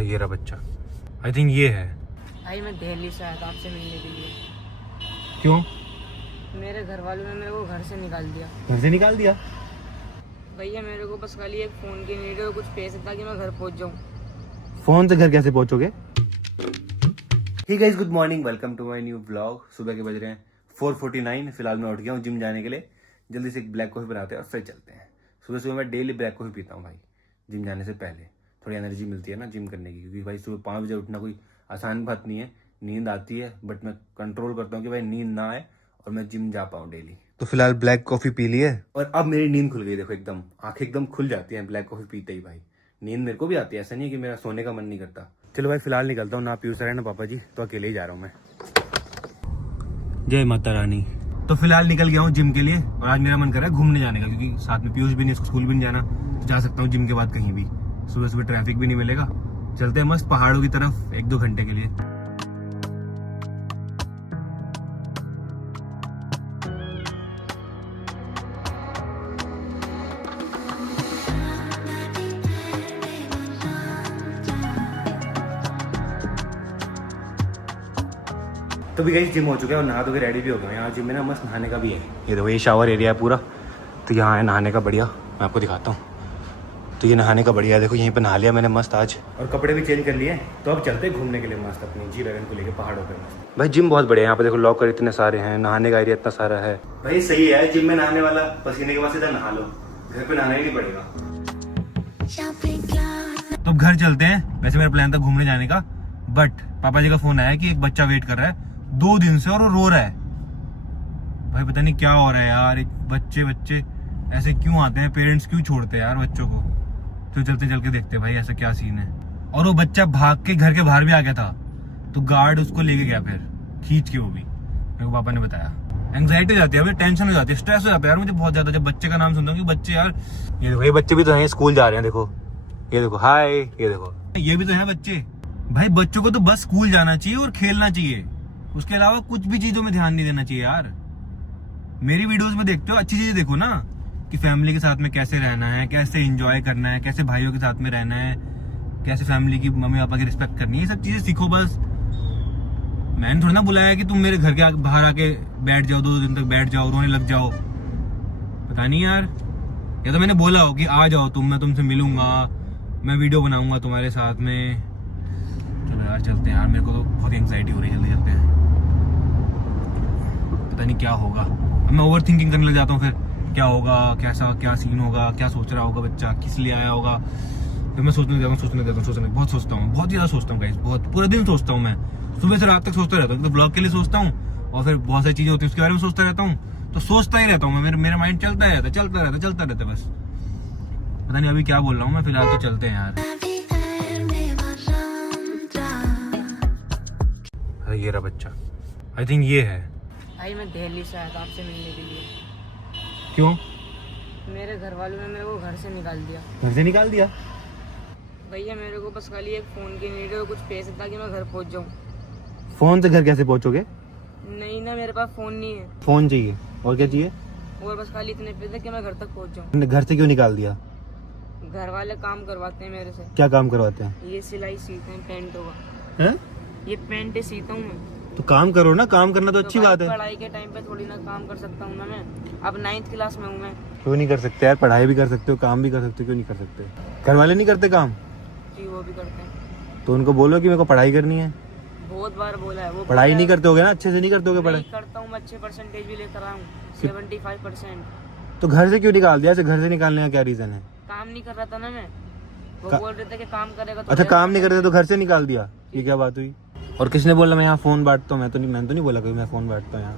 ये रहा बच्चा। आई थिंक ये है। भाई मैं दिल्ली से आया था आपसे मिलने के लिए। क्यों? मेरे घर वालों ने मेरे को घर से निकाल दिया। घर से निकाल दिया? भैया मेरे को बस खाली एक फ़ोन की नीड है, कुछ पैसे ताकि मैं घर पहुंच जाऊं। फोन से घर कैसे पहुंचोगे? Hey guys, good morning, welcome to my new blog. सुबह के बज रहे हैं 4:49। फिलहाल मैं उठ गया हूँ जिम जाने के लिए। जल्दी से एक ब्लैक कॉफी बनाते हैं और फिर चलते हैं। सुबह सुबह मैं डेली ब्लैक कॉफी पीता हूँ भाई, जिम जाने से पहले। थोड़ी एनर्जी मिलती है ना जिम करने की, क्योंकि भाई सुबह 5 बजे उठना कोई आसान बात नहीं है। नींद आती है बट मैं कंट्रोल करता हूँ कि भाई नींद ना आए और मैं जिम जा पाऊँ डेली। तो फिलहाल ब्लैक कॉफी पी ली है और अब मेरी नींद खुल गई। देखो एकदम आंखें एकदम खुल जाती हैं ब्लैक कॉफी पीते ही। भाई नींद मेरे को भी आती है, ऐसा नहीं है कि मेरा सोने का मन नहीं करता। चलो भाई फिलहाल निकलता हूँ, ना पीयूष सर है ना पापा जी, तो अकेले ही जा रहा हूँ मैं। जय माता रानी। तो फिलहाल निकल गया हूँ जिम के लिए और आज मेरा मन कर रहा है घूमने जाने का, क्योंकि साथ में पीयूष भी नहीं, स्कूल भी नहीं जाना, तो जा सकता हूँ जिम के बाद कहीं भी। सुबह सुबह ट्रैफिक भी नहीं मिलेगा। चलते हैं मस्त पहाड़ों की तरफ 1-2 घंटे के लिए। तो भी गाइस जिम हो चुका है और नहा धो के रेडी भी हो गया। यहाँ जिम में ना मस्त नहाने का भी है। ये देखो ये शावर एरिया है पूरा, तो यहाँ है नहाने का बढ़िया। मैं आपको दिखाता हूँ। तो ये नहाने का बढ़िया है, देखो यहीं पे नहा लिया मैंने मस्त आज, और कपड़े भी चेंज कर लिए। तो अब चलते हैं घूमने के लिए मस्त अपनी G-Wagon को लेके पहाड़ों पे मस्त। भाई जिम बहुत बढ़िया है यहाँ पे, देखो लॉकर इतने सारे हैं, नहाने का एरिया इतना सारा है। भाई सही है जिम में नहाने वाला, पसीने के बाद सीधा नहा लो, घर पे नहाना ही नहीं पड़ेगा। तो अब घर चलते हैं। वैसे मेरा प्लान था घूमने जाने का, बट पापा जी का फोन आया कि एक बच्चा वेट कर रहा है 2 दिन से और वो रो रहा है। भाई पता नहीं क्या हो रहा है यार, एक बच्चे ऐसे क्यों आते हैं, पेरेंट्स क्यों छोड़ते हैं यार बच्चों को। तो चलते चल के देखते हैं भाई ऐसा क्या सीन है। और वो बच्चा भाग के घर के बाहर भी आ गया था, तो गार्ड उसको लेके गया फिर खींच के। वो भी मेरे को पापा ने बताया। एंग्जाइटी हो जाती है, टेंशन हो जाती है, स्ट्रेस हो जाता है यार मुझे बहुत ज्यादा जब बच्चे का नाम सुनता हूँ कि बच्चे यार। ये देखो ये बच्चे भी तो हैं, स्कूल जा रहे हैं, देखो ये देखो हाय, ये देखो ये भी तो है बच्चे। भाई बच्चों को तो बस स्कूल जाना चाहिए और खेलना चाहिए, उसके अलावा कुछ भी चीजों में ध्यान नहीं देना चाहिए यार। मेरी वीडियोस में देखते हो, अच्छी चीजें देखो ना, कि फैमिली के साथ में कैसे रहना है, कैसे एंजॉय करना है, कैसे भाइयों के साथ में रहना है, कैसे फैमिली की मम्मी पापा की रिस्पेक्ट करनी है, ये सब चीजें सीखो बस। मैंने थोड़ा ना बुलाया कि तुम मेरे घर के बाहर आके बैठ जाओ, 2 दिन तक बैठ जाओ, रोने लग जाओ। पता नहीं यार, या तो मैंने बोला हो कि आ जाओ तुम, मैं तुमसे मिलूंगा, मैं वीडियो बनाऊंगा तुम्हारे साथ में। चलो यार चलते हैं यार, मेरे को तो बहुत एंग्जाइटी हो रही है। जल्दी चलते हैं, पता नहीं क्या होगा। अब मैं ओवर थिंकिंग करने लग जाता हूँ, फिर क्या होगा, कैसा क्या सीन होगा, क्या सोच रहा होगा बच्चा, किस लिए आया होगा। फिर मैं सोचने बहुत सोचता हूँ, बहुत ज्यादा सोचता हूँ गाइस, बहुत पूरे दिन सोचता हूँ मैं, सुबह से रात तक सोचता रहता हूँ। तो ब्लॉग के लिए सोचता हूँ और फिर बहुत सारी चीजें होती है उसके बारे में सोचता रहता हूँ। तो सोचता ही रहता हूँ मैं, मेरा माइंड चलता रहता है बस। पता नहीं अभी क्या बोल रहा हूँ मैं। फिलहाल तो चलते हैं यार। अरे ये रहा बच्चा। आई थिंक ये है। भाई मैं दिल्ली से आया था आपसे मिलने के लिए। क्यों? मेरे घर वालों ने मेरे को घर से निकाल दिया। घर से निकाल दिया? भैया मेरे को बस खाली एक फ़ोन की नीड है, कुछ पैसे ताकि मैं घर पहुंच जाऊं। फोन से घर कैसे पहुंचोगे? नहीं ना, मेरे पास फ़ोन नहीं है। फोन चाहिए और क्या चाहिए? और बस खाली इतने पैसे कि मैं घर तक पहुंच जाऊं। घर से क्यों निकाल दिया? घर वाले काम करवाते हैं मेरे से। क्या काम करवाते हैं? ये सिलाई सीते हैं, पेंट होगा हैं? ये पेंट सीता हूँ मैं। तो काम करो ना, काम करना तो अच्छी भाई बात है। पढ़ाई के टाइम पे थोड़ी ना काम कर सकता हूँ ना मैं, अब 9th क्लास में हूँ मैं। क्यों नहीं कर सकते यार, पढ़ाई भी कर सकते हो, काम भी कर सकते हो, क्यों नहीं कर सकते? घर वाले नहीं करते काम? जी वो भी करते हैं। तो उनको बोलो कि मेरे को पढ़ाई करनी है। बहुत बार बोला है, वो पढ़ाई नहीं करते होगे ना, अच्छे से नहीं करते होगे पढ़ाई? नहीं करता हूँ मैं, अच्छे परसेंटेज भी लेकर आया हूँ, 75%। तो घर से क्यों निकाल दिया? ऐसे घर से निकालने का क्या रीजन है? काम नहीं कर रहा था ना मैं, वो बोल रहे थे कि काम करेगा तो। अच्छा काम नहीं करते तो घर से निकाल दिया, ये क्या बात हुई? और किसने बोला मैं यहाँ फोन बांटता हूँ? मैंने तो नहीं बोला कभी मैं फोन बांटता हूँ यहाँ,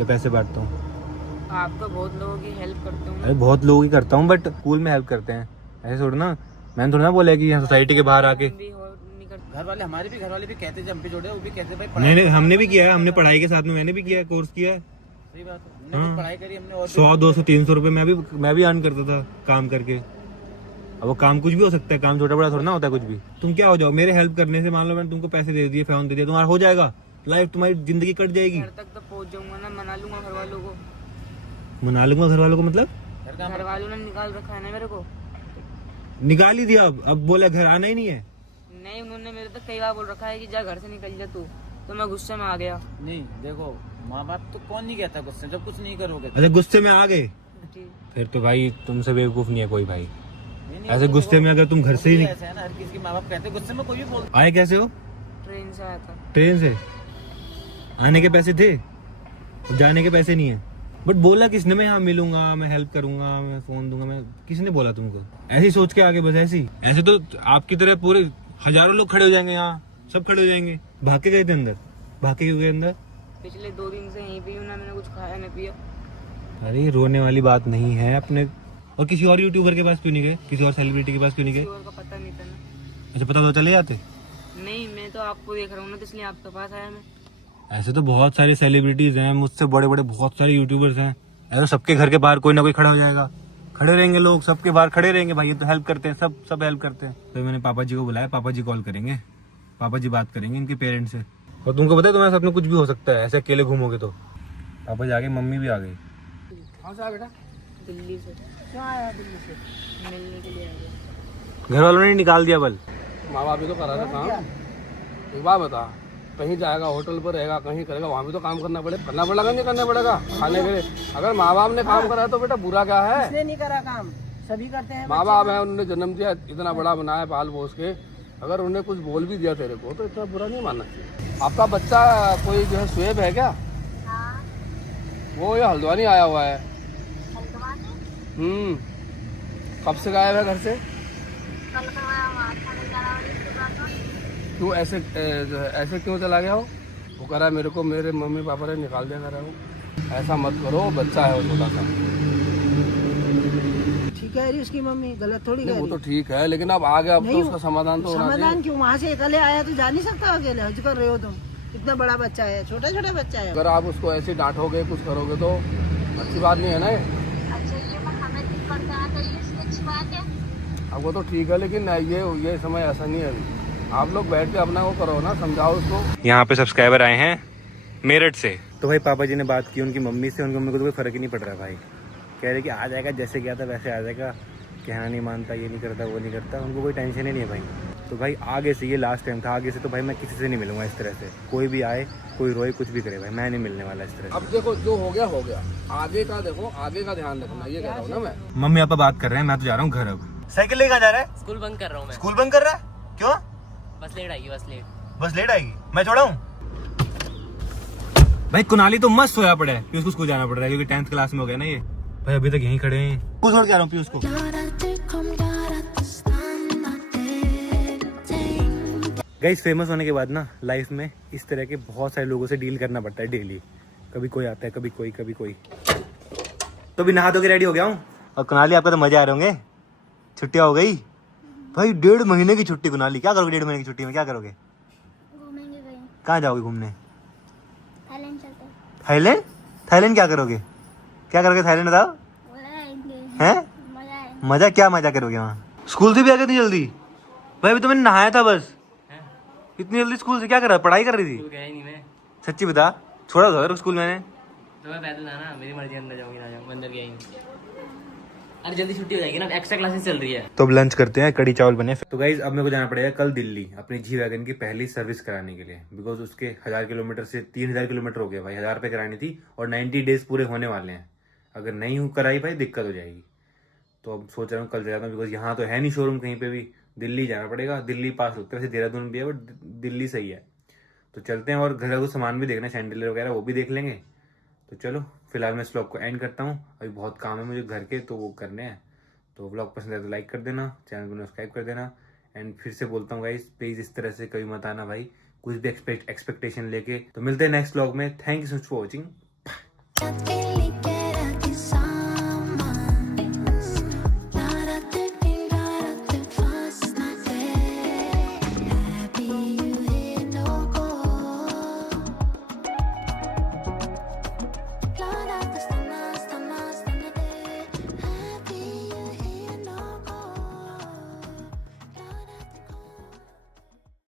या पैसे बांटता हूँ। आप तो बहुत लोगों की हेल्प करते हो। अरे बहुत लोगों की करता हूँ, बट स्कूल में हेल्प करते हैं, ऐसे थोड़ा ना। मैंने थोड़ा ना बोला कि यहाँ सोसाइटी के बाहर आके। घर वाले हमारे भी घर वाले भी कहते थे, हम भी जोड़े, वो भी कहते भाई नहीं हमने भी किया है, हमने पढ़ाई के साथ में मैंने भी किया है, कोर्स किया है। सही बात है, हमने पढ़ाई करी हमने, और 100, 200, 300 रुपए मैं भी अर्न करता था काम करके। अब वो काम कुछ भी हो सकता है, काम छोटा बड़ा थोड़ा ना होता है कुछ भी। तुम क्या हो जाओ मेरे हेल्प करने से, मान लो मैंने तुमको पैसे दे दिए, फोन दे दिया, तुम्हारा हो जाएगा, लाइफ तुम्हारी जिंदगी कट जाएगी। घर तक तो पहुंच जाऊंगा ना, मना लूंगा घर वालों को। मना लूंगा घर वालों को मतलब? घर वालों ने निकाल रखा है ना मेरे को। निकाल ही दिया, अब बोला घर आना ही नहीं है। नहीं, उन्होंने मेरे तक कई बार बोल रखा है कि जा घर से निकल जा तू, तो मैं गुस्से में आ गया। नहीं देखो, माँ बाप तो कौन नहीं कहता गुस्से, जब कुछ नहीं करोगे तो। अरे गुस्से में आ गए जी। फिर तो भाई तुमसे बेवकूफ नहीं है कोई भाई। नहीं, ऐसे वो गुस्से देखो, में अगर तुम घर से ही ऐसा है ना, हर किसी के माँ बाप कहते हैं गुस्से में कोई भी बोलता आए कैसे हो? ट्रेन से आया था। ट्रेन से आने के पैसे थे, जाने के पैसे नहीं है। बट बोला किसने मैं यहाँ मिलूंगा, मैं हेल्प करूंगा, मैं फोन दूंगा, मैं किसने बोला तुमको? ऐसे ही सोच के आगे बस ऐसे ही। ऐसे तो आपकी तरह पूरे हजारों लोग खड़े हो जाएंगे यहाँ, सब खड़े हो जाएंगे। भाग के गए थे अंदर? भाग के क्यों गए अंदर? पिछले 2 दिन से यहीं पे हूँ ना, मैंने कुछ खाया न पिया। अरे रोने वाली बात नहीं है अपने। और किसी और यूट्यूबर के पास क्यों नहीं गए? किसी और सेलिब्रिटी के पास क्यों नहीं किसी गए? और का पता नहीं था ना। अच्छा पता तो चले जाते। नहीं, मैं तो आपको देख रहा हूँ ना, तो इसलिए आपके पास आया मैं। ऐसे तो बहुत सारे सेलिब्रिटीज हैं, मुझसे बड़े बड़े बहुत सारे यूट्यूबर्स हैं। ऐसे सबके घर के बाहर कोई ना कोई खड़ा हो जाएगा, खड़े रहेंगे लोग, सबके बाहर खड़े रहेंगे भाई। ये तो हेल्प करते हैं, सब हेल्प करते हैं। तो मैंने पापा जी को बुलाया, पापा जी कॉल करेंगे, पापा जी बात करेंगे इनके पेरेंट्स से। और तुमको पता है तुम्हारे साथ में कुछ भी हो सकता है, ऐसे अकेले घूमोगे तो। पापा जी आ गए, मम्मी भी आ गई। कहाँ से आया बेटा? दिल्ली से। क्या आया दिल्ली से? मिलने के लिए आ गया। घर वालों ने निकाल दिया बल। माँ बाप भी तो करा रहे काम। एक बात बता, कहीं जाएगा, होटल पर रहेगा, कहीं करेगा, वहाँ भी तो काम करना पड़ेगा नहीं करना पड़ेगा खाने के लिए। अगर माँ बाप ने काम करा है तो बेटा बुरा क्या है? इसने नहीं करा काम, सभी करते हैं। माँ बाप है, उन्होंने जन्म दिया, इतना बड़ा बनाया पाल पोस के, अगर उन्हें कुछ बोल भी दिया तेरे को तो इतना बुरा नहीं मानना चाहिए। आपका बच्चा कोई जो है शुएब है क्या? वो ये हल्द्वानी आया हुआ है। कब से गायब है घर से? क्यों ऐसे क्यों चला गया हो? वो कह रहा है मेरे को मेरे मम्मी पापा ने निकाल दिया, कर रहा हूँ। ऐसा मत करो, बच्चा है वो छोटा सा। ठीक है रही उसकी मम्मी, गलत थोड़ी नहीं कह वो रही। तो ठीक है, लेकिन अब आ गया, अब तो नहीं, उसका समाधान तो होना चाहिए। समाधान क्यों? वहाँ से अकेले आया तो जा नहीं सकता अकेले? हज कर रहे हो तुम, इतना बड़ा बच्चा है, छोटा छोटा बच्चा है। अगर आप उसको ऐसे डांटोगे, कुछ करोगे तो अच्छी बात नहीं है ना ये। अब वो तो ठीक है, लेकिन ये समय ऐसा नहीं है अभी। आप लोग बैठ के अपना वो करो ना, समझाओ उसको। यहाँ पे सब्सक्राइबर आए हैं मेरठ से, तो भाई पापा जी ने बात की उनकी मम्मी से, उनकी मम्मी को तो कोई फर्क ही नहीं पड़ रहा भाई। कह रहे कि आ जाएगा, जैसे गया था वैसे आ जाएगा, कहना नहीं मानता, ये नहीं करता, वो नहीं करता, उनको कोई टेंशन ही नहीं है भाई। तो भाई आगे से, ये लास्ट टाइम था, आगे से तो भाई मैं किसी से नहीं मिलूंगा इस तरह से। कोई भी आए, कोई रोए, कुछ भी करे भाई, मैं नहीं मिलने वाला इस तरह से। अब देखो जो हो गया हो गया, आगे का देखो, आगे का ध्यान रखना, ये कह रहा हूँ ना मैं। मम्मी पापा बात कर रहे हैं, मैं तो जा रहा हूँ घर। अब साइकिल लेके कहाँ जा रहा है? स्कूल बंद कर रहा हूँ मैं। स्कूल बंद कर रहा है? क्यों? बस लेट आएगी, बस लेट। बस लेट आएगी, मैं छोड़ा हूँ भाई। कुनाली तो मस्त सोया पड़ा है, पीयूष को स्कूल जाना पड़ रहा है क्योंकि 10th क्लास में हो गया ना ये। भाई अभी तक यहीं खड़े हैं, कुछ और जा रहा हूँ पीयूष को। गाइस फेमस होने के बाद ना लाइफ में इस तरह के बहुत सारे लोगों से डील करना पड़ता है डेली। कभी कोई आता है, कभी कोई। तो भी नहा धो के रेडी हो गया हूँ। और कुनाली आपका तो मजे आ रहे होंगे, छुट्टियां हो गई भाई। 1.5 महीने की छुट्टी। कुनाली क्या करोगे 1.5 महीने की छुट्टी में? क्या करोगे? घूमेंगे कहीं। कहाँ जाओगे घूमने? थाईलैंड चलते हैं। थाईलैंड? थाईलैंड क्या करोगे? क्या करोगे थाईलैंड बताओ? मजा आएंगे। हैं? मजा आएंगे। मजा क्या मजा करोगे वहाँ? स्कूल से भी आ गए इतनी जल्दी? भाई अभी तो मैंने नहाया था बस। इतनी जल्दी स्कूल से क्या कर रहा? पढ़ाई कर रही थी? गया ही नहीं मैं, सच्ची बता, छोड़ा था स्कूल मैंने। तो मैं पैदल था ना, मेरी मर्जी, अंदर जाऊंगी ना जाऊंगी, अंदर गया ही नहीं। अरे जल्दी छुट्टी हो जाएगी ना, एक्स्ट्रा क्लासेस चल रही है। तो अब लंच करते हैं, कड़ी चावल बने। तो गाइज अब मेरे को जाना पड़ेगा कल दिल्ली अपनी जी वैगन की पहली सर्विस कराने के लिए, बिकॉज उसके 1000 किलोमीटर से 3000 किलोमीटर हो गया भाई। 1000 रुपये करानी थी और 90 डेज पूरे होने वाले हैं। अगर नहीं कराई भाई दिक्कत हो जाएगी। तो अब सोच रहा हूँ कल जाता हूँ, बिकॉज यहाँ तो है नहीं शोरूम कहीं पे भी, दिल्ली जाना पड़ेगा। दिल्ली पास लगता है, वैसे देहरादून भी है बट दिल्ली सही है। तो चलते हैं, और घर का कुछ सामान भी देखना है, सैंडल वगैरह वो भी देख लेंगे। तो चलो फिलहाल मैं इस व्लॉग को एंड करता हूँ, अभी बहुत काम है मुझे घर के, तो वो करने हैं। तो व्लॉग पसंद है तो लाइक कर देना, चैनल को सब्सक्राइब कर देना। एंड फिर से बोलता हूँ गाइस, प्लीज इस तरह से कभी मत आना भाई, कुछ भी एक्सपेक्टेशन लेके। तो मिलते हैं नेक्स्ट व्लॉग में। Thank you so much for watching.